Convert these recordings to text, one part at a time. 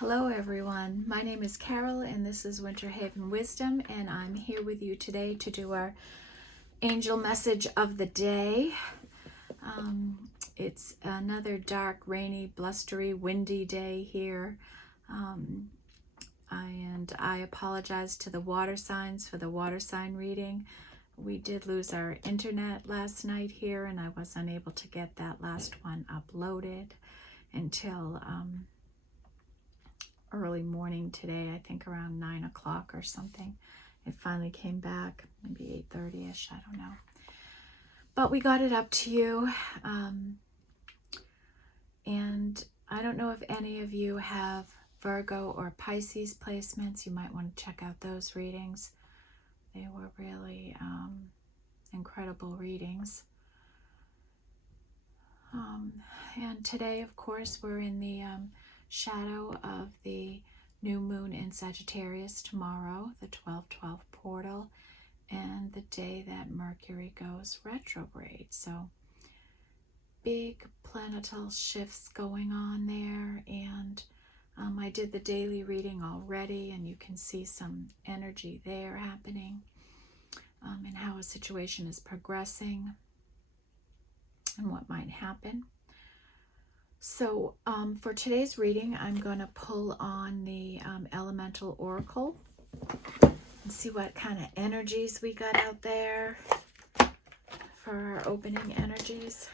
Hello everyone, my name is Carol and this is Winter Haven Wisdom, and I'm here with you today to do our angel message of the day. It's another dark, rainy, blustery, windy day here, and I apologize to the water signs for the water sign reading. We did lose our internet last night here and I was unable to get that last one uploaded until early morning today, I think around 9 o'clock or something. It finally came back, maybe 8:30ish, I don't know. But we got it up to you. And I don't know if any of you have Virgo or Pisces placements. You might want to check out those readings. They were really incredible readings. And today, of course, we're in the shadow of the new moon in Sagittarius tomorrow, the 12/12 portal, and the day that Mercury goes retrograde. So big planetal shifts going on there, and I did the daily reading already, and you can see some energy there happening, and how a situation is progressing and what might happen. So for today's reading, I'm going to pull on the Elemental Oracle and see what kind of energies we got out there for our opening energies.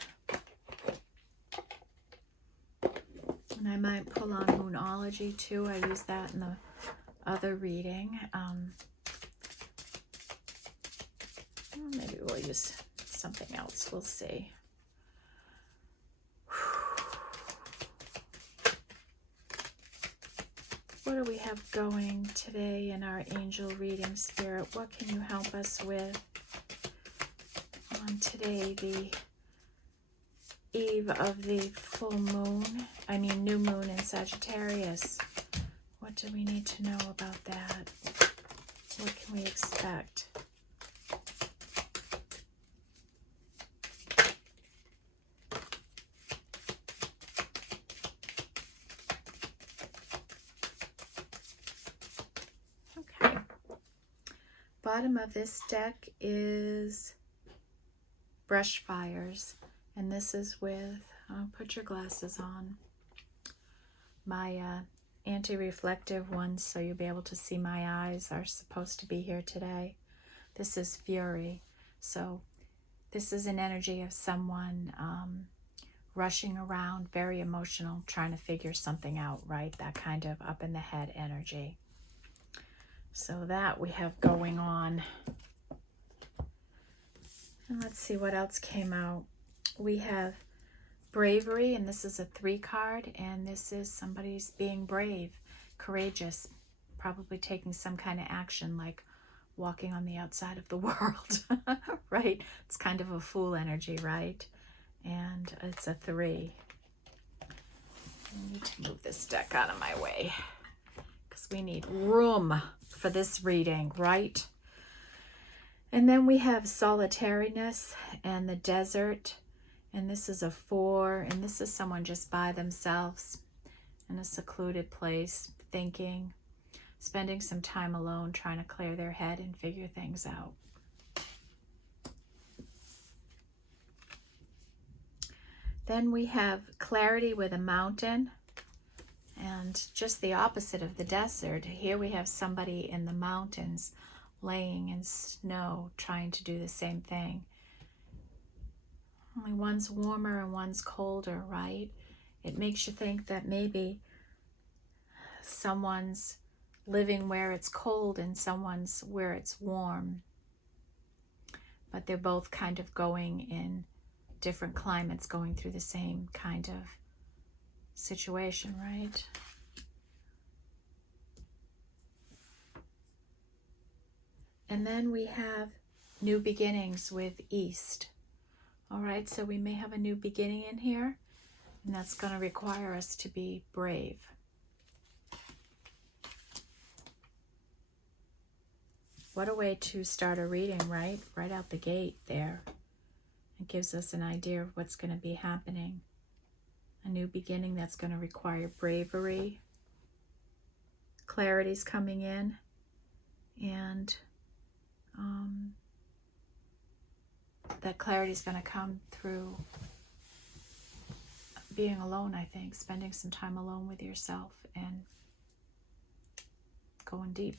And I might pull on Moonology too. I use that in the other reading. Maybe we'll use something else. We'll see. What do we have going today in our angel reading, Spirit? What can you help us with on today, the eve of the new moon in Sagittarius? What do we need to know about that? What can we expect? Okay. Bottom of this deck is Brush Fires, and this is with, put your glasses on, my anti-reflective ones, so you'll be able to see my eyes are supposed to be here today. This is Fury. So this is an energy of someone rushing around, very emotional, trying to figure something out, right? That kind of up in the head energy. So that we have going on. And let's see what else came out. We have Bravery, and this is a 3 card, and this is somebody's being brave, courageous, probably taking some kind of action, like walking on the outside of the world, right? It's kind of a fool energy, right? And it's a 3. I need to move this deck out of my way because we need room for this reading, right? And then we have Solitariness and the Desert. And this is a 4, and this is someone just by themselves in a secluded place, thinking, spending some time alone, trying to clear their head and figure things out. Then we have Clarity with a Mountain, and just the opposite of the desert. Here we have somebody in the mountains laying in snow, trying to do the same thing. Only one's warmer and one's colder, right? It makes you think that maybe someone's living where it's cold and someone's where it's warm. But they're both kind of going in different climates, going through the same kind of situation, right? And then we have New Beginnings with East. All right, so we may have a new beginning in here, and that's going to require us to be brave. What a way to start a reading, right? Right out the gate there. It gives us an idea of what's going to be happening. A new beginning that's going to require bravery, clarity's coming in, and that clarity is going to come through being alone, I think, spending some time alone with yourself and going deep.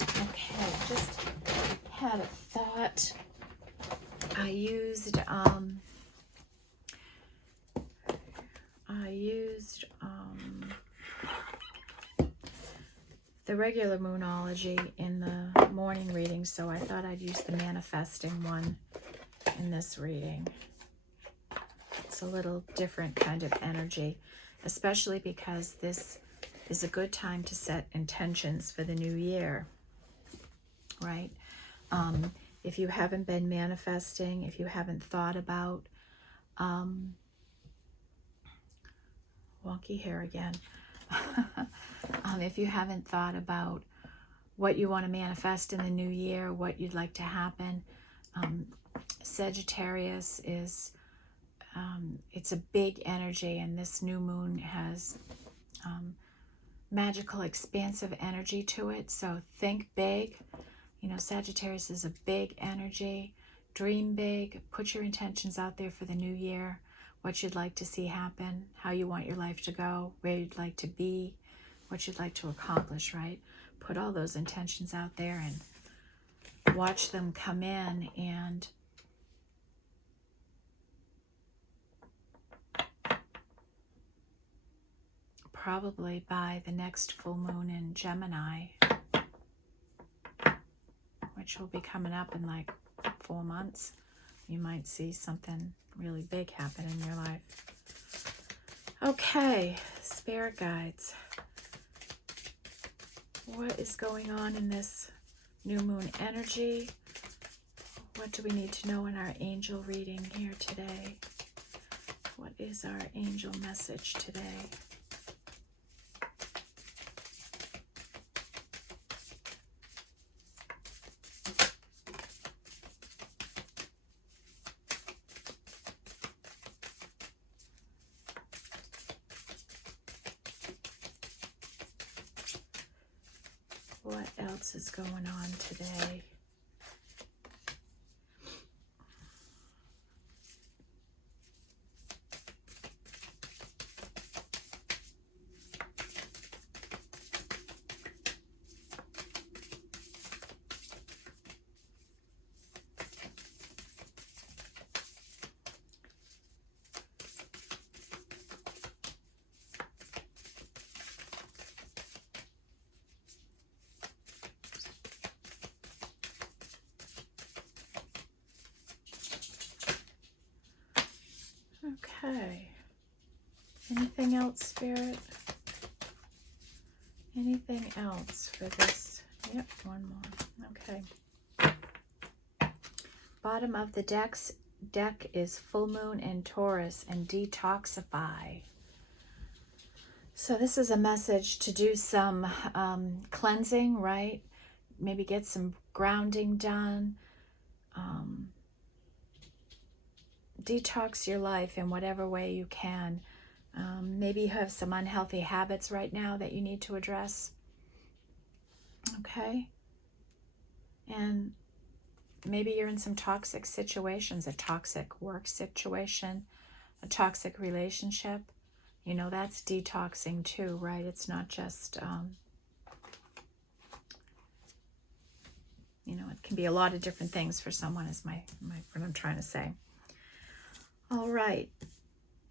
Okay, just had a thought. I used the regular Moonology in the morning reading, so I thought I'd use the manifesting one in this reading. It's a little different kind of energy, especially because this is a good time to set intentions for the new year, right? If you haven't been manifesting, if you haven't thought about, wonky hair again, if you haven't thought about what you want to manifest in the new year, what you'd like to happen, Sagittarius is, it's a big energy, and this new moon has magical, expansive energy to it. So think big. You know, Sagittarius is a big energy. Dream big. Put your intentions out there for the new year. What you'd like to see happen, how you want your life to go, where you'd like to be, what you'd like to accomplish, right? Put all those intentions out there and watch them come in, and probably by the next full moon in Gemini, which will be coming up in like 4 months, you might see something really big happen in your life. Okay, spirit guides. What is going on in this new moon energy? What do we need to know in our angel reading here today? What is our angel message today? What else is going on today? Okay. Anything else, Spirit? Anything else for this? Yep, one more. Okay. Bottom of the deck is full moon in Taurus and detoxify. So this is a message to do some cleansing, right? Maybe get some grounding done. Detox your life in whatever way you can. Maybe you have some unhealthy habits right now that you need to address. Okay? And maybe you're in some toxic situations, a toxic work situation, a toxic relationship. You know, that's detoxing too, right? It's not just, you know, it can be a lot of different things for someone, is what I'm trying to say. All right.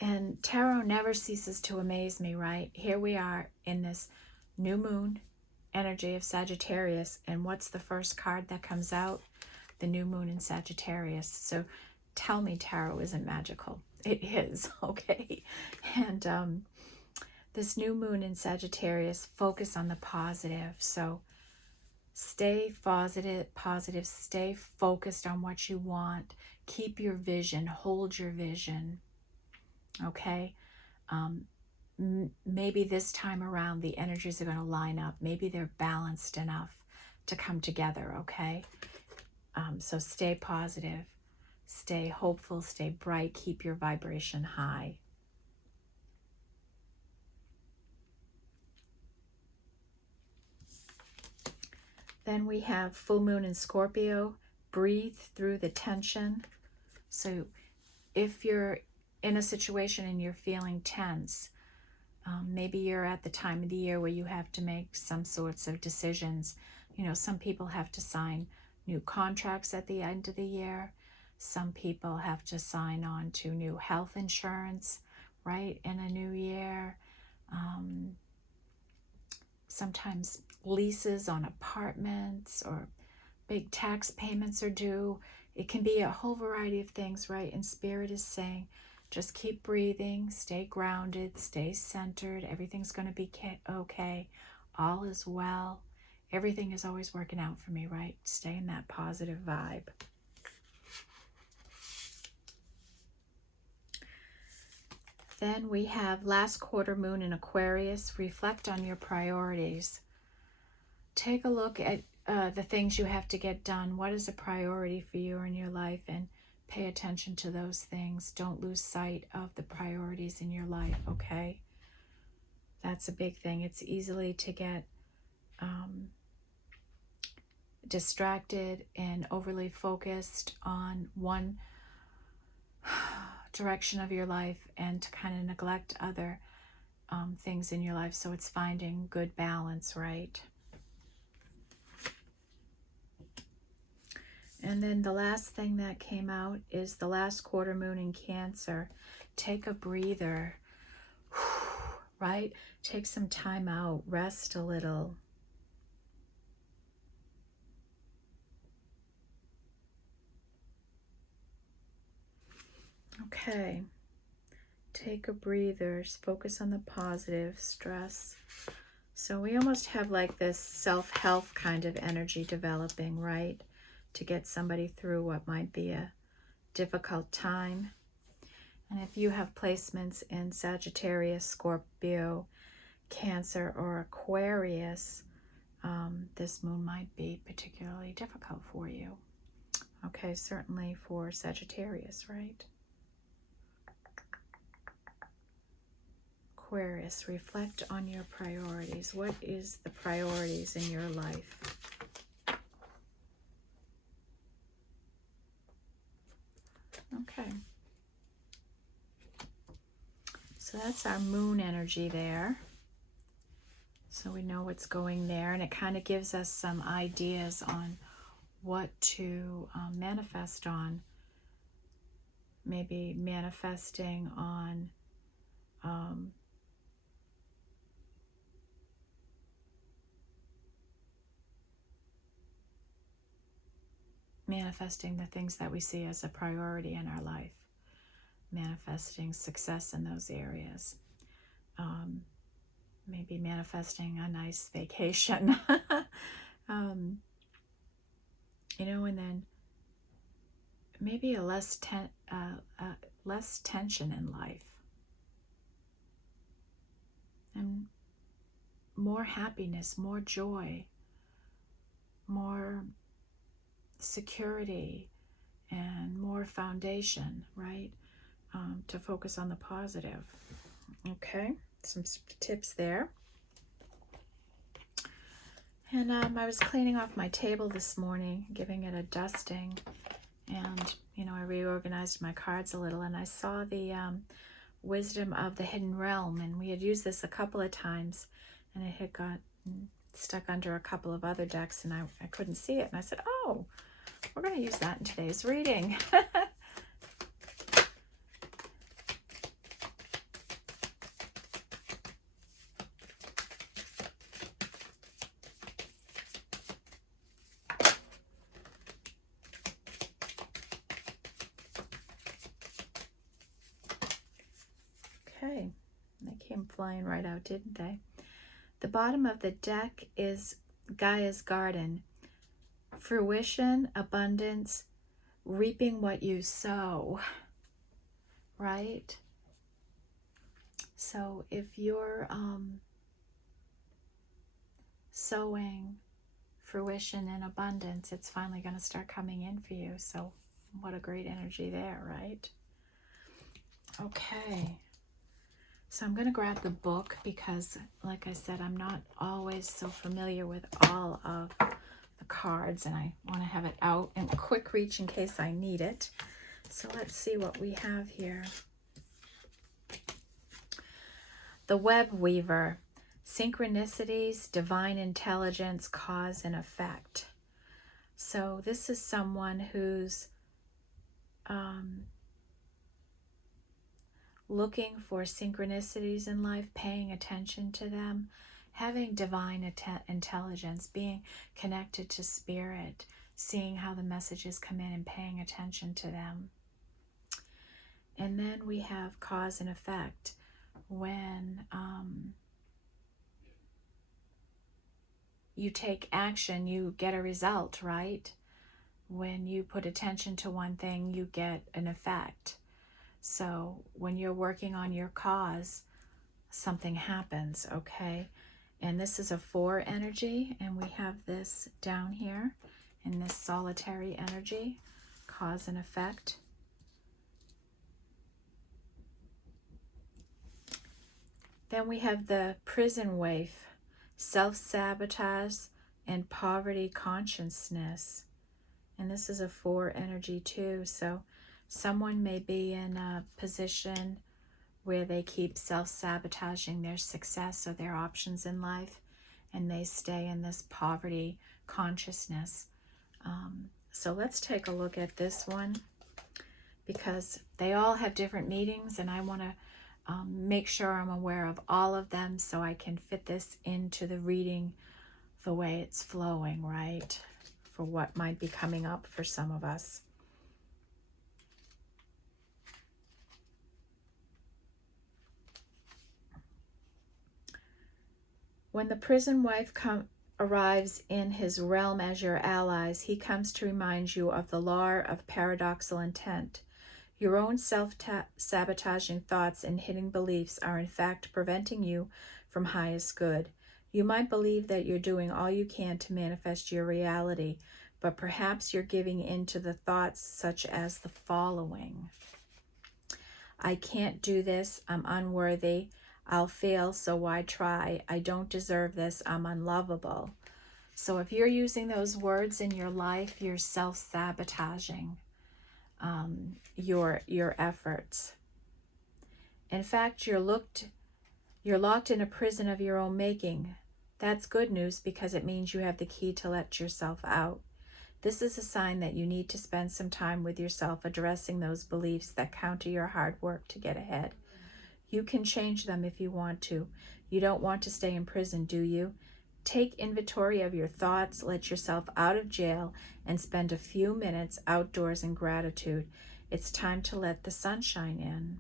And tarot never ceases to amaze me, right? Here we are in this new moon energy of Sagittarius. And what's the first card that comes out? The new moon in Sagittarius. So tell me tarot isn't magical. It is, okay? And this new moon in Sagittarius, focus on the positive. So stay positive, stay focused on what you want. Keep your vision, hold your vision, okay? Maybe this time around the energies are going to line up. Maybe they're balanced enough to come together, okay? So stay positive, stay hopeful, stay bright, keep your vibration high. Then we have full moon in Scorpio. Breathe through the tension. So if you're in a situation and you're feeling tense, maybe you're at the time of the year where you have to make some sorts of decisions. You know, some people have to sign new contracts at the end of the year. Some people have to sign on to new health insurance, right, in a new year. Sometimes leases on apartments or big tax payments are due. It can be a whole variety of things, right? And Spirit is saying, just keep breathing, stay grounded, stay centered. Everything's going to be okay. All is well. Everything is always working out for me, right? Stay in that positive vibe. Then we have last quarter moon in Aquarius. Reflect on your priorities. Take a look at the things you have to get done. What is a priority for you in your life? And pay attention to those things. Don't lose sight of the priorities in your life, okay? That's a big thing. It's easily to get distracted and overly focused on one direction of your life and to kind of neglect other things in your life. So it's finding good balance, right? And then the last thing that came out is the last quarter moon in Cancer. Take a breather, right? Take some time out, rest a little. Okay, take a breather, focus on the positive, stress. So we almost have like this self-help kind of energy developing, right? To get somebody through what might be a difficult time. And if you have placements in Sagittarius, Scorpio, Cancer, or Aquarius, this moon might be particularly difficult for you. Okay, certainly for Sagittarius, right? Aquarius, reflect on your priorities. What is the priorities in your life? Okay. So that's our moon energy there. So we know what's going there, and it kind of gives us some ideas on what to manifest on. Maybe manifesting on manifesting the things that we see as a priority in our life, manifesting success in those areas, maybe manifesting a nice vacation, you know, and then maybe a less tension in life, and more happiness, more joy, more security, and more foundation, right? To focus on the positive. Okay, some tips there. And I was cleaning off my table this morning, giving it a dusting, and you know, I reorganized my cards a little, and I saw the Wisdom of the Hidden Realm, and we had used this a couple of times, and it had got stuck under a couple of other decks, and I couldn't see it, and I said, oh, we're going to use that in today's reading. Okay, they came flying right out, didn't they? The bottom of the deck is Gaia's Garden. Fruition, abundance, reaping what you sow, right? So if you're sowing fruition and abundance, it's finally going to start coming in for you. So what a great energy there, right? Okay. So I'm going to grab the book because, like I said, I'm not always so familiar with all of the cards, and I want to have it out in quick reach in case I need it. So let's see what we have here. The Web Weaver, synchronicities, divine intelligence, cause and effect. So this is someone who's looking for synchronicities in life, paying attention to them, having divine intelligence, being connected to spirit, seeing how the messages come in and paying attention to them. And then we have cause and effect. When you take action, you get a result, right? When you put attention to one thing, you get an effect. So when you're working on your cause, something happens, okay? And this is a 4 energy, and we have this down here in this solitary energy, cause and effect. Then we have the prison waif, self-sabotage and poverty consciousness. And this is a 4 energy too. So someone may be in a position where they keep self-sabotaging their success or their options in life, and they stay in this poverty consciousness. So let's take a look at this one, because they all have different meanings, and I want to make sure I'm aware of all of them so I can fit this into the reading the way it's flowing, right? For what might be coming up for some of us. When the prison wife arrives in his realm as your allies, he comes to remind you of the law of paradoxical intent. Your own self-sabotaging thoughts and hidden beliefs are in fact preventing you from highest good. You might believe that you're doing all you can to manifest your reality, but perhaps you're giving in to the thoughts such as the following. I can't do this. I'm unworthy. I'll fail, so why try? I don't deserve this. I'm unlovable. So if you're using those words in your life, you're self-sabotaging your efforts. In fact, you're locked in a prison of your own making. That's good news, because it means you have the key to let yourself out. This is a sign that you need to spend some time with yourself addressing those beliefs that counter your hard work to get ahead. You can change them if you want to. You don't want to stay in prison, do you? Take inventory of your thoughts, let yourself out of jail, and spend a few minutes outdoors in gratitude. It's time to let the sunshine in.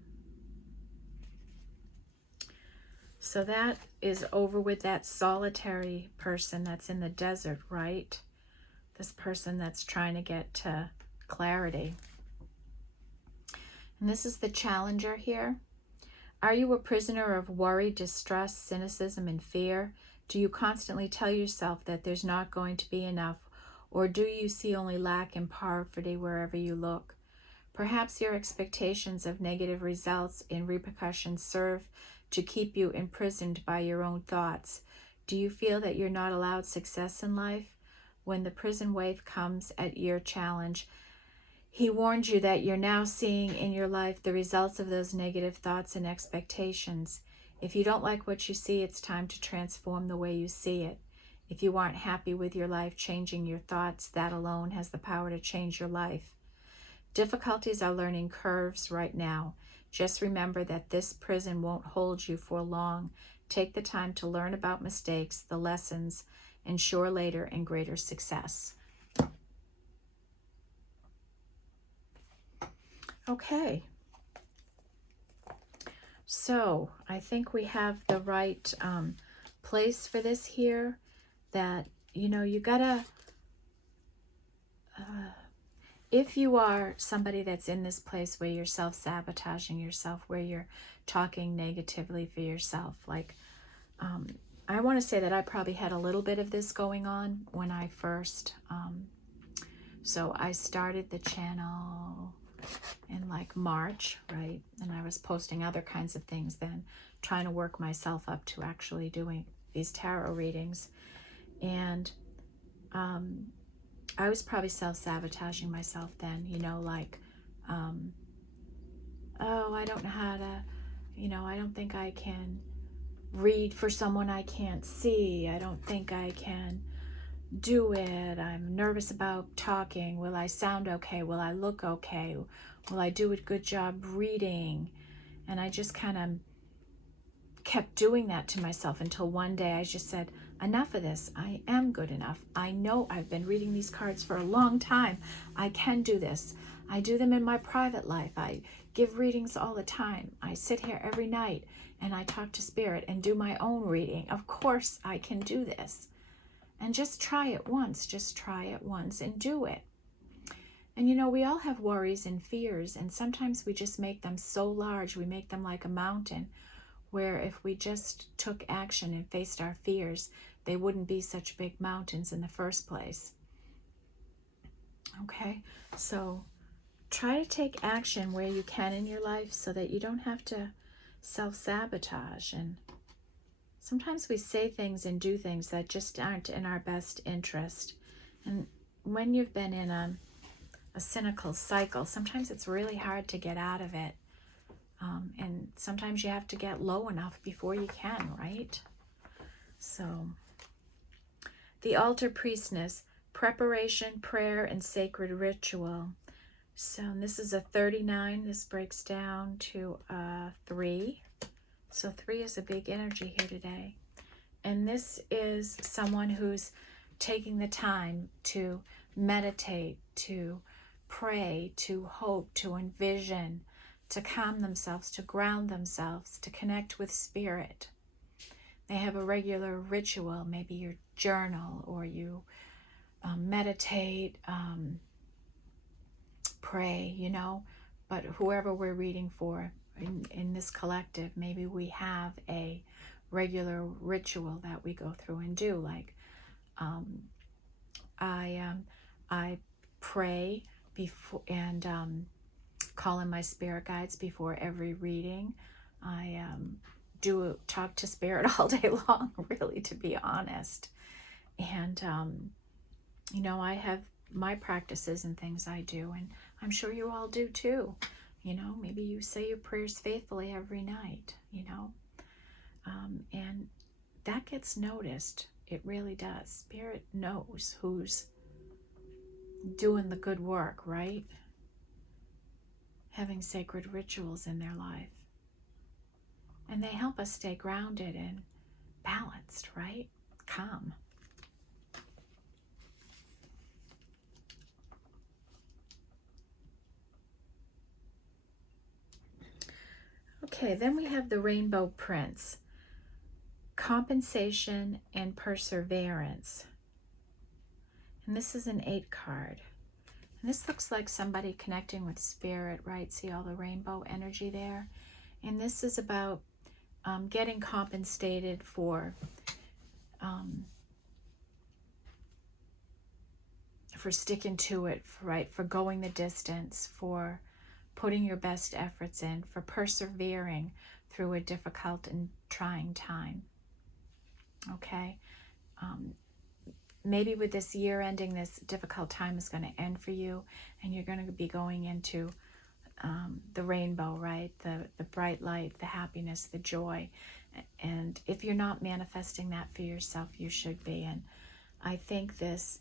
So that is over with that solitary person that's in the desert, right? This person that's trying to get to clarity. And this is the challenger here. Are you a prisoner of worry, distress, cynicism, and fear? Do you constantly tell yourself that there's not going to be enough, or do you see only lack and poverty wherever you look? Perhaps your expectations of negative results and repercussions serve to keep you imprisoned by your own thoughts. Do you feel that you're not allowed success in life? When the prison waif comes at your challenge, he warned you that you're now seeing in your life the results of those negative thoughts and expectations. If you don't like what you see, it's time to transform the way you see it. If you aren't happy with your life, changing your thoughts, that alone has the power to change your life. Difficulties are learning curves right now. Just remember that this prison won't hold you for long. Take the time to learn about mistakes, the lessons, ensure later and greater success. Okay. So I think we have the right place for this here, that, you know, you gotta, if you are somebody that's in this place where you're self-sabotaging yourself, where you're talking negatively for yourself, like, I want to say that I probably had a little bit of this going on when I first, so I started the channel in like March, right? And I was posting other kinds of things then, trying to work myself up to actually doing these tarot readings. And I was probably self-sabotaging myself then, you know, like, oh, I don't know how to, you know, I don't think I can read for someone I can't see. I don't think I can do it. I'm nervous about talking. Will I sound okay? Will I look okay? Will I do a good job reading? And I just kind of kept doing that to myself until one day I just said, enough of this. I am good enough. I know I've been reading these cards for a long time. I can do this. I do them in my private life. I give readings all the time. I sit here every night and I talk to Spirit and do my own reading. Of course I can do this. And just try it once. Just try it once and do it. And you know, we all have worries and fears, and sometimes we just make them so large, we make them like a mountain, where if we just took action and faced our fears, they wouldn't be such big mountains in the first place. Okay, so try to take action where you can in your life so that you don't have to self-sabotage. And sometimes we say things and do things that just aren't in our best interest. And when you've been in a cynical cycle, sometimes it's really hard to get out of it. And sometimes you have to get low enough before you can, right? So, the altar priestess, preparation, prayer, and sacred ritual. So this is a 39. This breaks down to 3. So 3 is a big energy here today. And this is someone who's taking the time to meditate, to pray, to hope, to envision, to calm themselves, to ground themselves, to connect with Spirit. They have a regular ritual. Maybe you journal or you meditate, pray, you know. But whoever we're reading for in this collective, maybe we have a regular ritual that we go through and do. Like I pray before and call in my spirit guides before every reading. I do talk to Spirit all day long, really, to be honest. And you know, I have my practices and things I do, and I'm sure you all do too. You know, maybe you say your prayers faithfully every night, you know, and that gets noticed. It really does. Spirit knows who's doing the good work, right? Having sacred rituals in their life. And they help us stay grounded and balanced, right? Calm. Okay, then we have the Rainbow Prince. Compensation and perseverance. And this is an 8 card. And this looks like somebody connecting with Spirit, right? See all the rainbow energy there? And this is about getting compensated for sticking to it, right? For going the distance, for putting your best efforts in, for persevering through a difficult and trying time. Okay? Maybe with this year ending, this difficult time is going to end for you, and you're going to be going into the rainbow, right? The bright light, the happiness, the joy. And if you're not manifesting that for yourself, you should be. And I think this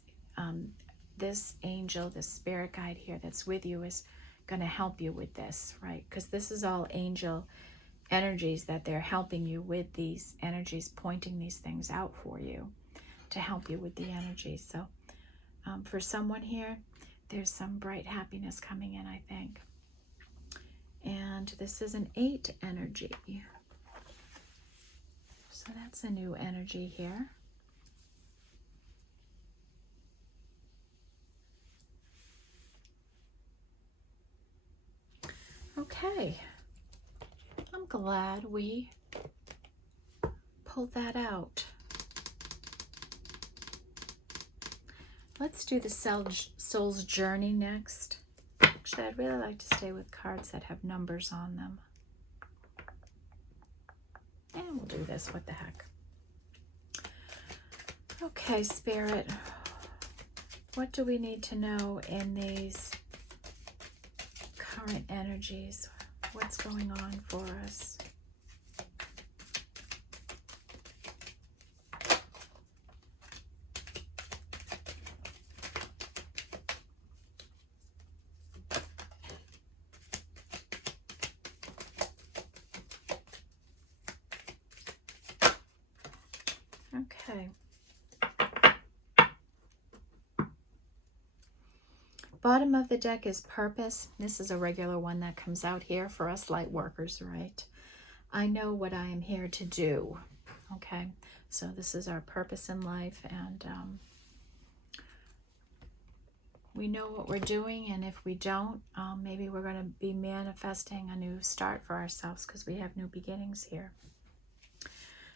angel, this spirit guide here that's with you is going to help you with this, right? Because this is all angel energies that they're helping you with, these energies, pointing these things out for you to help you with the energy. So for someone here, there's some bright happiness coming in, I think. And this is an 8 energy. So that's a new energy here. Okay. I'm glad we pulled that out. Let's do the soul's journey next. Actually, I'd really like to stay with cards that have numbers on them. And we'll do this, what the heck. Okay, Spirit. What do we need to know in these current energies? What's going on for us? Okay. Bottom of the deck is purpose. This is a regular one that comes out here for us light workers, right? I know what I am here to do. Okay, so this is our purpose in life, and we know what we're doing, and if we don't, maybe we're going to be manifesting a new start for ourselves because we have new beginnings here.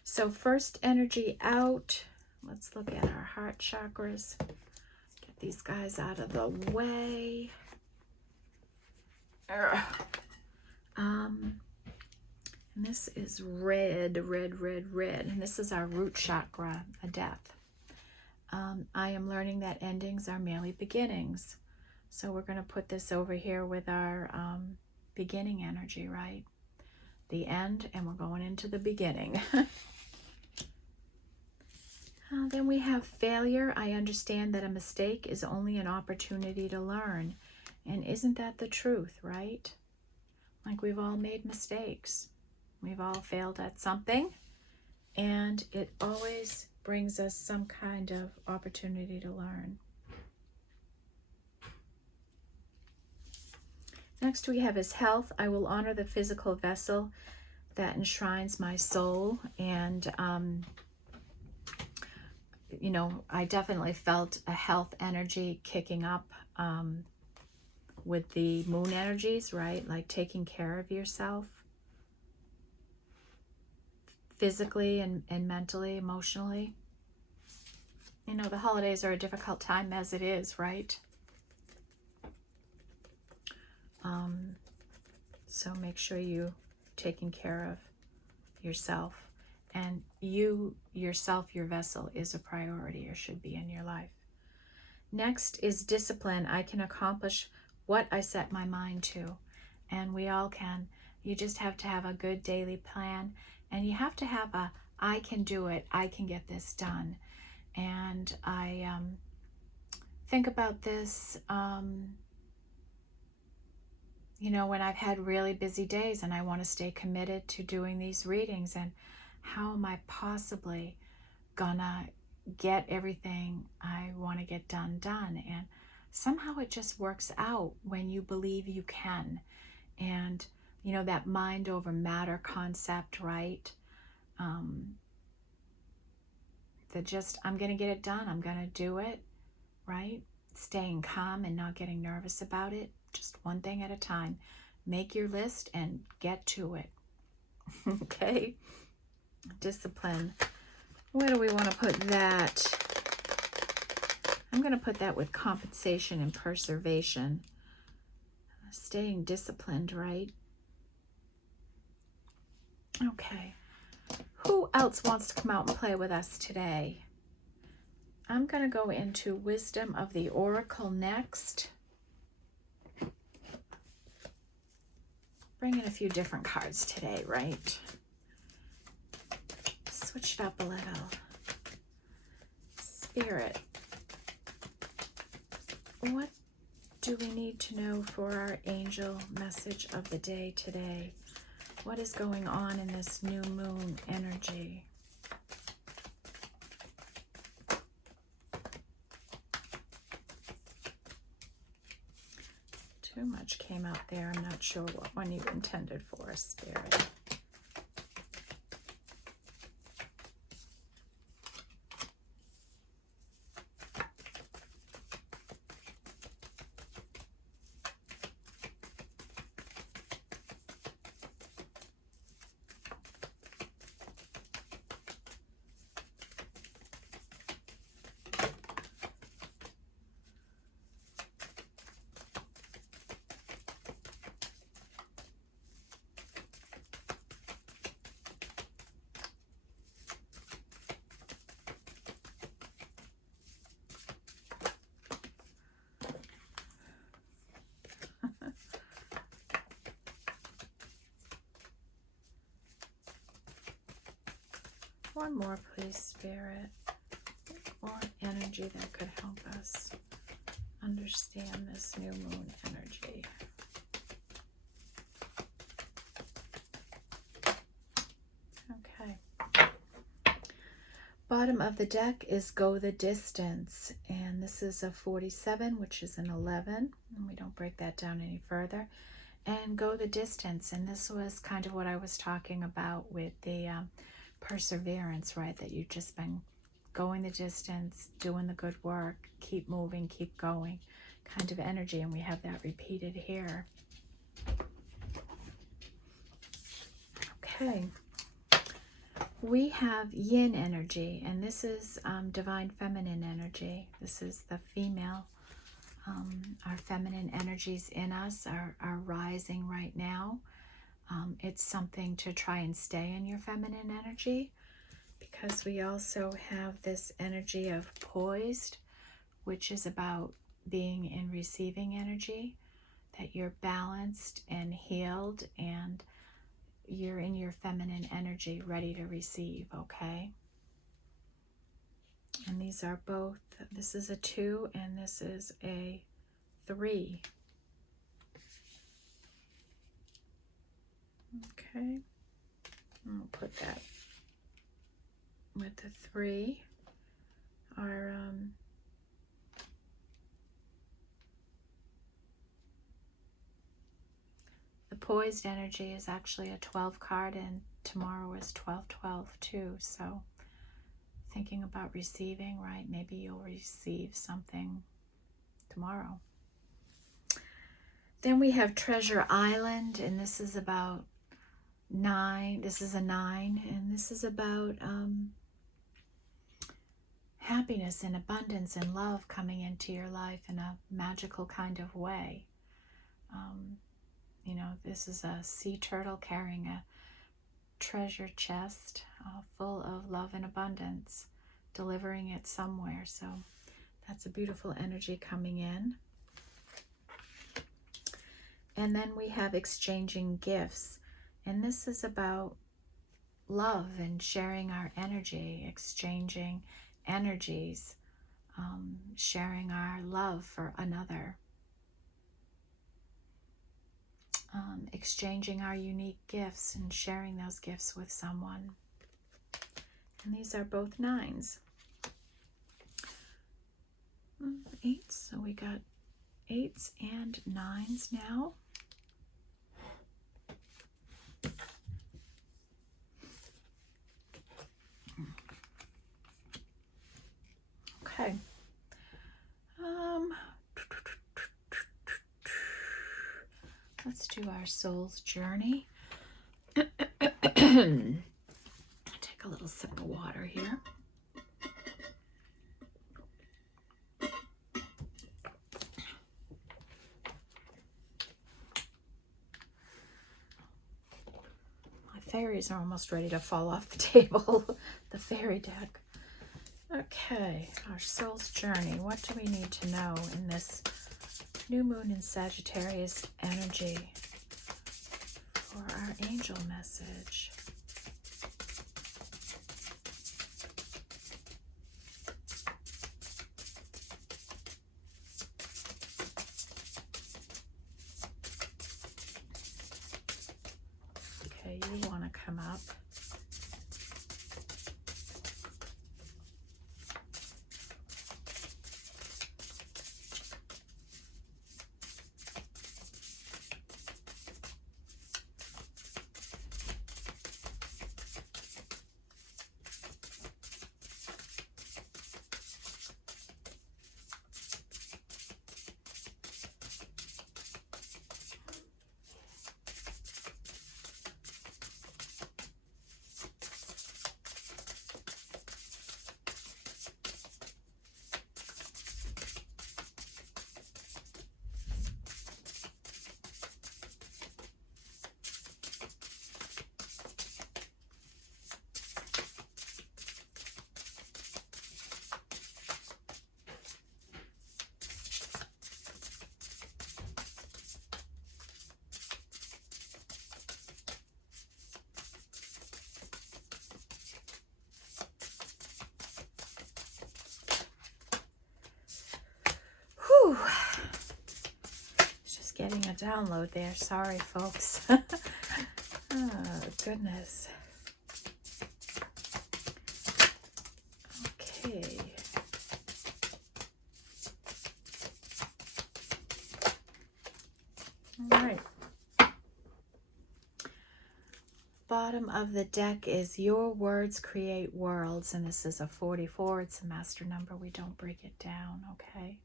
So first energy out, let's look at our heart chakras. Get these guys out of the way. And this is red, and this is our root chakra, a death. I am learning that endings are merely beginnings. So we're going to put this over here with our beginning energy, right? The end, and we're going into the beginning. Then we have failure. I understand that a mistake is only an opportunity to learn. And isn't that the truth, right? Like, we've all made mistakes. We've all failed at something. And it always brings us some kind of opportunity to learn. Next we have his health. I will honor the physical vessel that enshrines my soul. And you know, I definitely felt a health energy kicking up with the moon energies, right? Like taking care of yourself physically and mentally, emotionally. You know, the holidays are a difficult time as it is, right? So make sure you're taking care of yourself. And you, yourself, your vessel is a priority, or should be in your life. Next is discipline. I can accomplish what I set my mind to. And we all can. You just have to have a good daily plan. And you have to have a, I can do it. I can get this done. And I think about this, you know, when I've had really busy days and I want to stay committed to doing these readings, and how am I possibly gonna get everything I want to get done? And somehow it just works out when you believe you can. And you know, that mind over matter concept, right? That just, I'm gonna get it done, I'm gonna do it, right? Staying calm and not getting nervous about it, just one thing at a time. Make your list and get to it. Okay? Discipline. Where do we want to put that? I'm going to put that with compensation and preservation. Staying disciplined, right? Okay. Who else wants to come out and play with us today? I'm going to go into Wisdom of the Oracle next. Bring in a few different cards today, right? Switch it up a little. Spirit, what do we need to know for our angel message of the day today? What is going on in this new moon energy? Too much came out there. I'm not sure what one you intended for, Spirit. One more, please, Spirit. Or energy that could help us understand this new moon energy. Okay. Bottom of the deck is Go the Distance, and this is a 47, which is an 11, and we don't break that down any further. And Go the Distance, and this was kind of what I was talking about with the perseverance, right? That you've just been going the distance, doing the good work, keep moving, keep going kind of energy, and we have that repeated here. Okay. We have yin energy, and this is divine feminine energy. This is the female. Our feminine energies in us are rising right now. It's something to try and stay in your feminine energy, because we also have this energy of poised, which is about being in receiving energy, that you're balanced and healed and you're in your feminine energy ready to receive, okay? And these are both, this is a 2 and this is a 3. Okay, I'll put that with the 3. Our the poised energy is actually a 12 card, and tomorrow is 12-12 too. So thinking about receiving, right? Maybe you'll receive something tomorrow. Then we have Treasure Island, and this is about 9. This is a 9, and this is about happiness and abundance and love coming into your life in a magical kind of way. You know, this is a sea turtle carrying a treasure chest full of love and abundance, delivering it somewhere. So that's a beautiful energy coming in. And then we have Exchanging Gifts, and this is about love and sharing our energy, exchanging energies, sharing our love for another, exchanging our unique gifts and sharing those gifts with someone. And these are both 9s. 8s, so we got 8s and 9s now. Okay. Let's do our soul's journey. Take a little sip of water here. My fairies are almost ready to fall off the table. The fairy deck. Okay, our soul's journey. What do we need to know in this new moon in Sagittarius energy for our angel message? Okay, you want to come up. download there. Sorry, folks. Oh, goodness. Okay. All right. Bottom of the deck is your words create worlds, and this is a 44. It's a master number. We don't break it down, okay?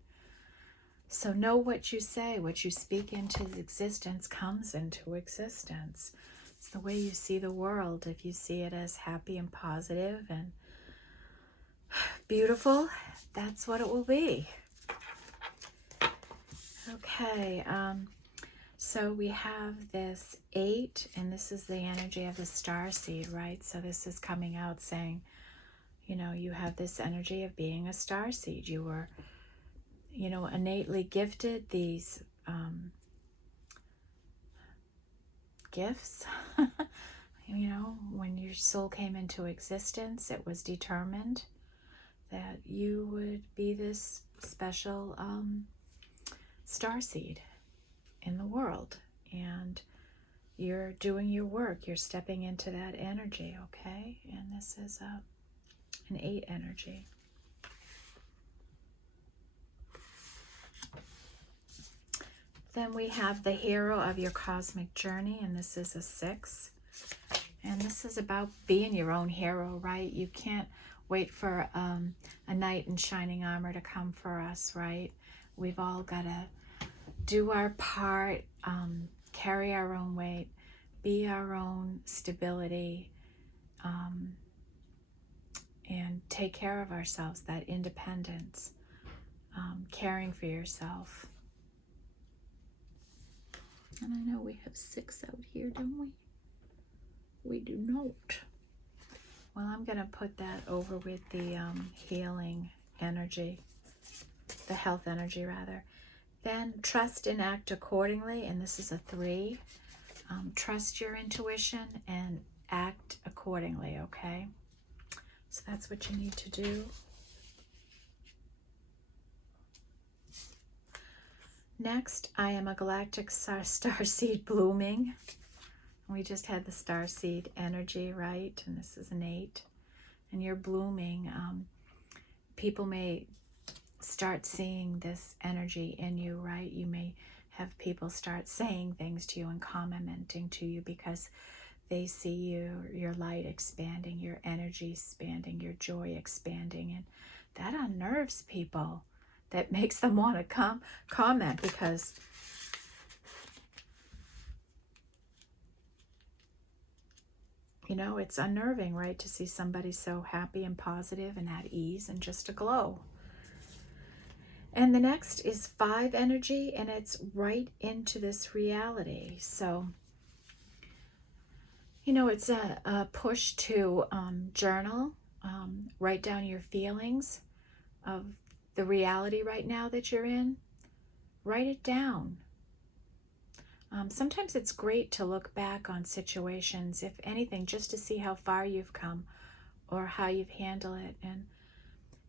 So know what you say, what you speak into existence comes into existence. It's the way you see the world. If you see it as happy and positive and beautiful, that's what it will be. Okay, so we have this 8, and this is the energy of the starseed, right? So this is coming out saying, you know, you have this energy of being a starseed. You were, you know, innately gifted these gifts. You know, when your soul came into existence, it was determined that you would be this special starseed in the world, and you're doing your work. You're stepping into that energy, okay? And this is an 8 energy. Then we have the hero of your cosmic journey, and this is a 6. And this is about being your own hero, right? You can't wait for a knight in shining armor to come for us, right? We've all got to do our part, carry our own weight, be our own stability, and take care of ourselves, that independence, caring for yourself. And I know we have 6 out here, don't we? We do not. Well, I'm going to put that over with the healing energy, the health energy, rather. Then trust and act accordingly, and this is a 3. Trust your intuition and act accordingly, okay? So that's what you need to do. Next, I am a galactic starseed blooming. We just had the starseed energy, right? And this is an 8. And you're blooming. People may start seeing this energy in you, right? You may have people start saying things to you and commenting to you because they see your light expanding, your energy expanding, your joy expanding. And that unnerves people. That makes them want to comment because you know, it's unnerving, right, to see somebody so happy and positive and at ease and just a glow. And the next is 5 energy, and it's right into this reality. So, you know, it's a push to journal, write down your feelings of the reality right now that you're in. Write it down. Sometimes it's great to look back on situations, if anything, just to see how far you've come or how you've handled it. And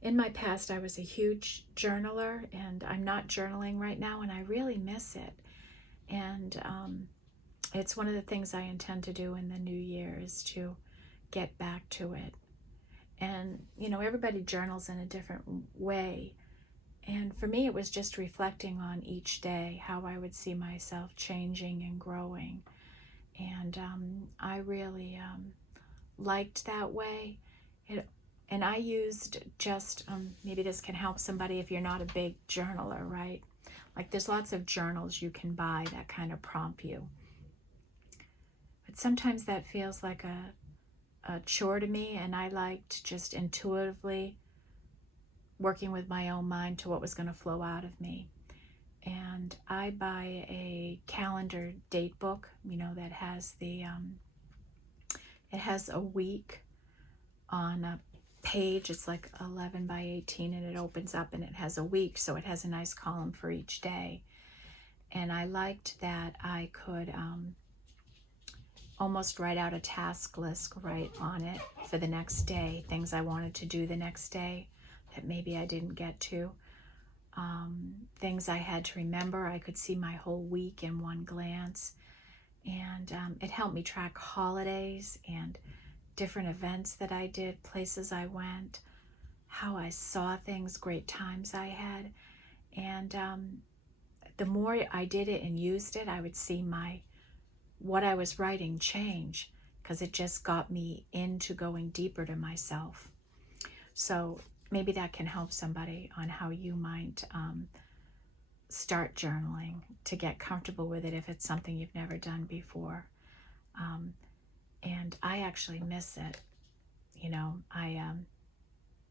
in my past, I was a huge journaler, and I'm not journaling right now, and I really miss it. And it's one of the things I intend to do in the new year is to get back to it. And, you know, everybody journals in a different way. And for me, it was just reflecting on each day, how I would see myself changing and growing. And I really liked that way. And I used just, maybe this can help somebody if you're not a big journaler, right? Like there's lots of journals you can buy that kind of prompt you. But sometimes that feels like a chore to me, and I liked just intuitively working with my own mind to what was going to flow out of me. And I buy a calendar date book, you know, that has the, it has a week on a page. It's like 11 by 18, and it opens up and it has a week. So it has a nice column for each day. And I liked that I could almost write out a task list right on it for the next day, things I wanted to do the next day that maybe I didn't get to. things I had to remember. I could see my whole week in one glance. And it helped me track holidays and different events that I did, places I went, how I saw things, great times I had. And the more I did it and used it, I would see what I was writing change, because it just got me into going deeper to myself. So maybe that can help somebody on how you might start journaling to get comfortable with it if it's something you've never done before. And I actually miss it. You know, I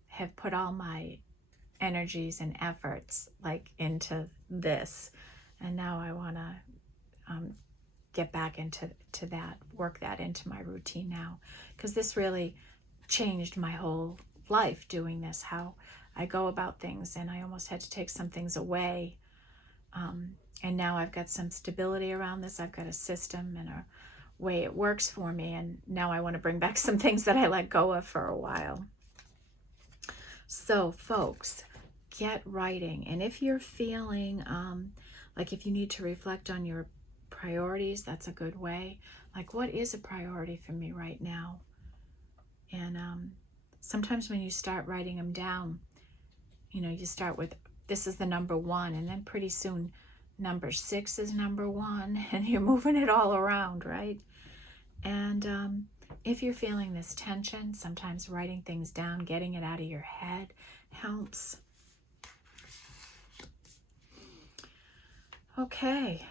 have put all my energies and efforts like into this, and now I want to get back into that, work that into my routine now, because this really changed my whole life doing this, how I go about things, and I almost had to take some things away. And now I've got some stability around this. I've got a system and a way it works for me, and now I want to bring back some things that I let go of for a while. So folks, get writing. And if you're feeling like if you need to reflect on your priorities, that's a good way. Like, what is a priority for me right now? And sometimes when you start writing them down, you know, you start with, this is the number one, and then pretty soon number 6 is number 1, and you're moving it all around, right? And if you're feeling this tension, sometimes writing things down, getting it out of your head helps. Okay,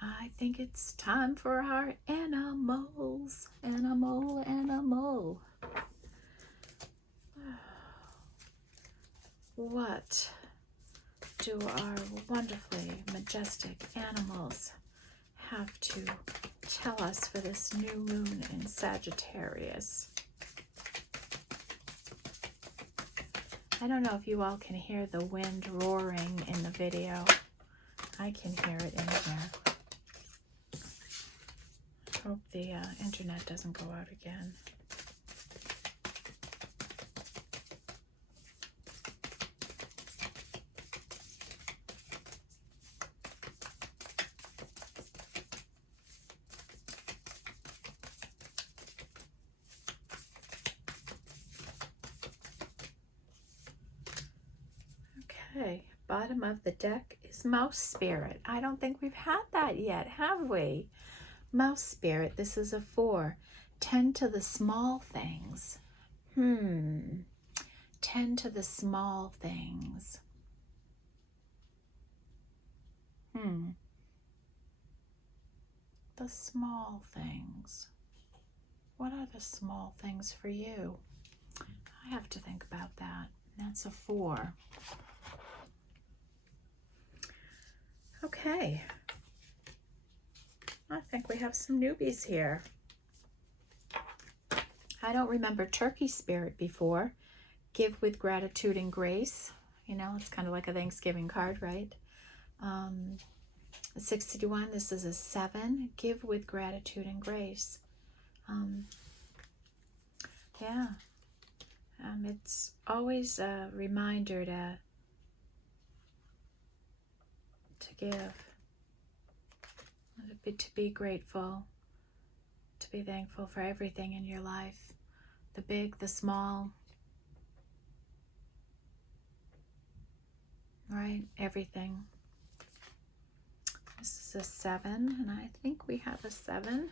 I think it's time for our animals. Animal. What do our wonderfully majestic animals have to tell us for this new moon in Sagittarius? I don't know if you all can hear the wind roaring in the video. I can hear it in here. Hope the internet doesn't go out again. Okay, bottom of the deck is Mouse Spirit. I don't think we've had that yet, have we? Mouse Spirit, this is a 4. Tend to the small things. Tend to the small things. The small things. What are the small things for you? I have to think about that. That's a 4. Okay. I think we have some newbies here. I don't remember Turkey Spirit before. Give with gratitude and grace. You know, it's kind of like a Thanksgiving card, right? 61, this is a 7. Give with gratitude and grace. Yeah. It's always a reminder to give, to be grateful, to be thankful for everything in your life, the big, the small, right? Everything. This is a 7, and I think we have a 7.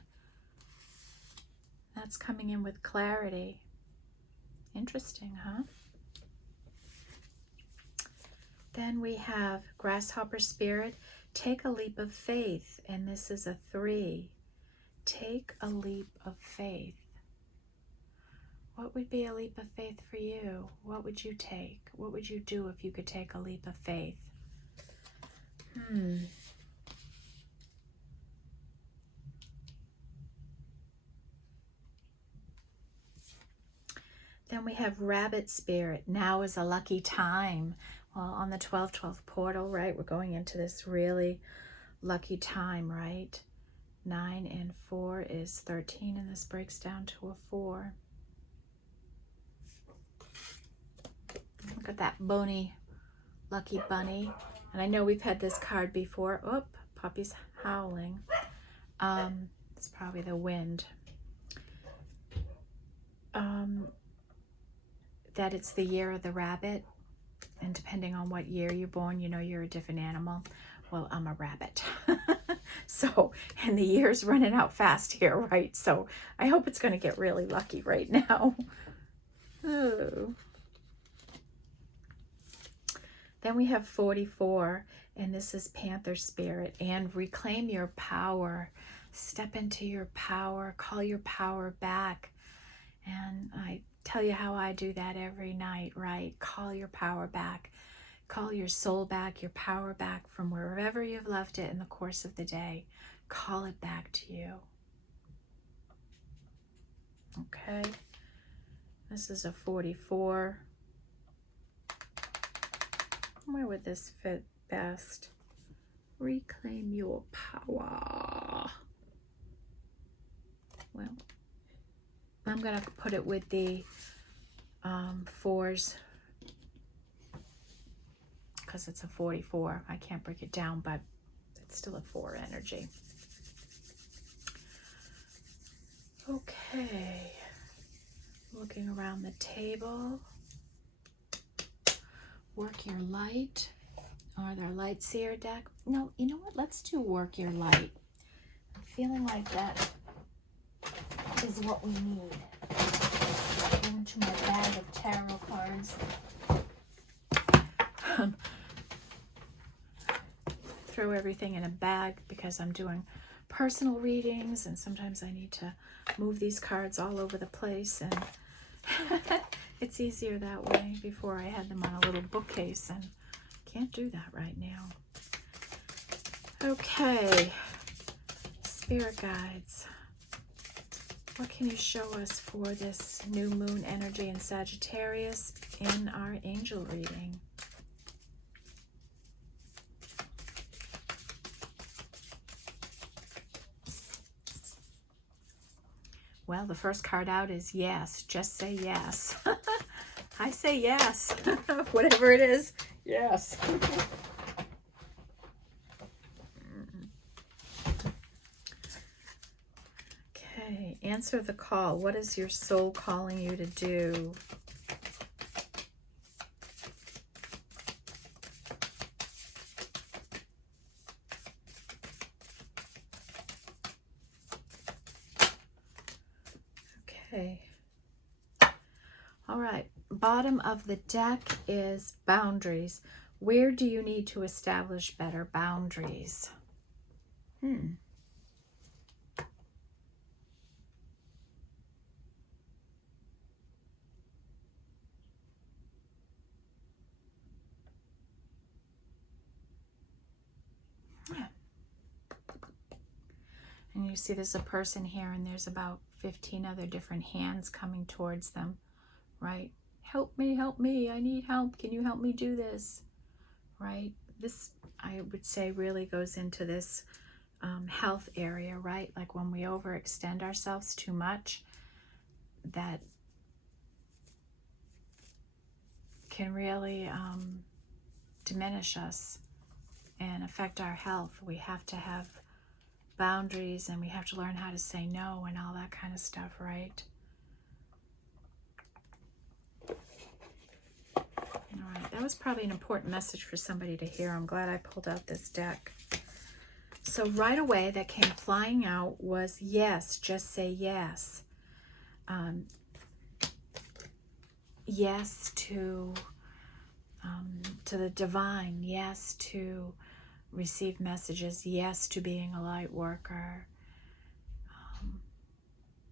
That's coming in with clarity. Interesting, huh? Then we have Grasshopper Spirit. Take a leap of faith, and this is a 3. Take a leap of faith. What would be a leap of faith for you? What would you take? What would you do if you could take a leap of faith? Then we have Rabbit Spirit. Now is a lucky time. Well, on the 12/12 portal, right? We're going into this really lucky time, right? 9 and 4 is 13, and this breaks down to a 4. Look at that bony Lucky Bunny. And I know we've had this card before. Oh, puppy's howling. It's probably the wind. That it's the year of the rabbit. And depending on what year you're born, you know you're a different animal. Well, I'm a rabbit. So, and the year's running out fast here, right? So I hope it's going to get really lucky right now. Oh. Then we have 44, and this is Panther Spirit. And reclaim your power. Step into your power. Call your power back. And I tell you how I do that every night, right? Call your power back. Call your soul back, your power back from wherever you've left it in the course of the day. Call it back to you. Okay. This is a 44. Where would this fit best? Reclaim your power. Well, I'm going to put it with the 4s because it's a 44. I can't break it down, but it's still a 4 energy. Okay. Looking around the table. Work your light. Are there lights here, deck? No, you know what? Let's do work your light. I'm feeling like that is what we need. Go into my bag of tarot cards. Throw everything in a bag because I'm doing personal readings and sometimes I need to move these cards all over the place, and it's easier that way. Before I had them on a little bookcase and can't do that right now. Okay, Spirit Guides. What can you show us for this new moon energy in Sagittarius in our angel reading? Well, the first card out is yes. Just say yes. I say yes. Whatever it is, yes. Okay, answer the call. What is your soul calling you to do? Okay. All right. Bottom of the deck is boundaries. Where do you need to establish better boundaries? Yeah. And you see there's a person here and there's about 15 other different hands coming towards them, right? Help me, I need help. Can you help me do this? Right? This, I would say, really goes into this health area, right? Like when we overextend ourselves too much, that can really diminish us and affect our health. We have to have boundaries and we have to learn how to say no and all that kind of stuff, right? All right, that was probably an important message for somebody to hear. I'm glad I pulled out this deck. So right away that came flying out was yes, just say yes. Yes to the divine, yes to receive messages, yes to being a light worker,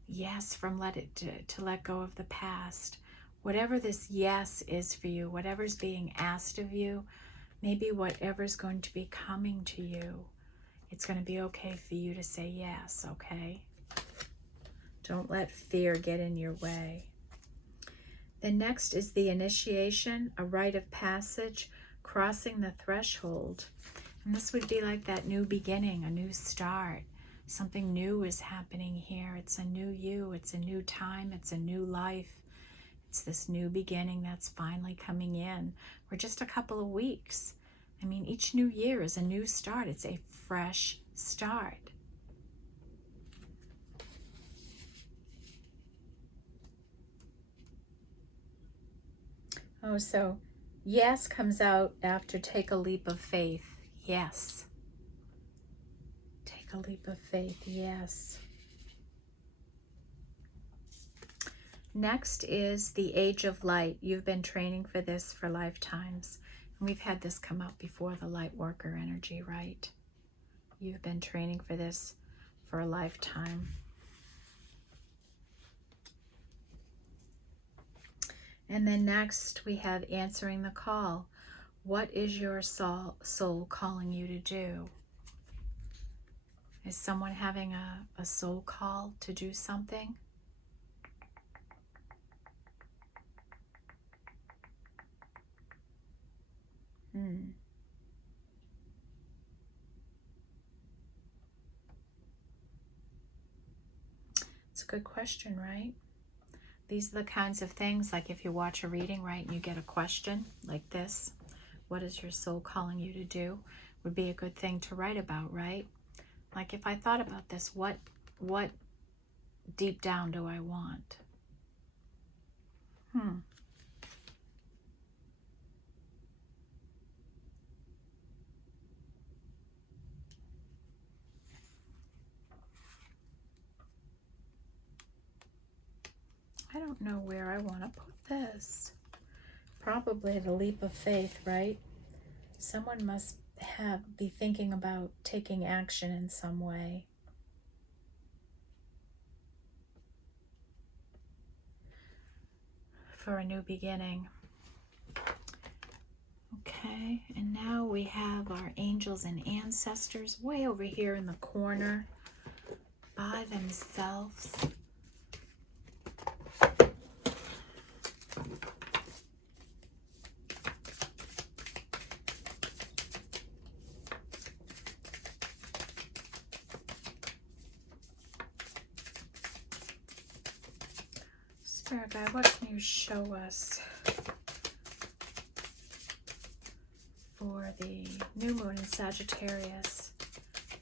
yes to let go of the past. Whatever this yes is for you, whatever's being asked of you, maybe whatever's going to be coming to you, it's going to be okay for you to say yes, okay? Don't let fear get in your way. Then next is the initiation, a rite of passage, crossing the threshold. And this would be like that new beginning, a new start. Something new is happening here. It's a new you. It's a new time. It's a new life. It's this new beginning that's finally coming in. We're just a couple of weeks. I mean, each new year is a new start. It's a fresh start. Oh, so yes comes out after take a leap of faith. Yes. Take a leap of faith. Yes. Next is the Age of Light. You've been training for this for lifetimes. And we've had this come out before, the light worker energy, right? You've been training for this for a lifetime. And then next we have answering the call. What is your soul calling you to do? Is someone having a soul call to do something? It's a good question, right? These are the kinds of things, like if you watch a reading, right, and you get a question like this, what is your soul calling you to do, would be a good thing to write about, right? Like if I thought about this, what deep down do I want? I don't know where I want to put this. Probably the leap of faith, right? Someone must be thinking about taking action in some way. For a new beginning. Okay, and now we have our angels and ancestors way over here in the corner by themselves. Spirit guide, what can you show us for the new moon in Sagittarius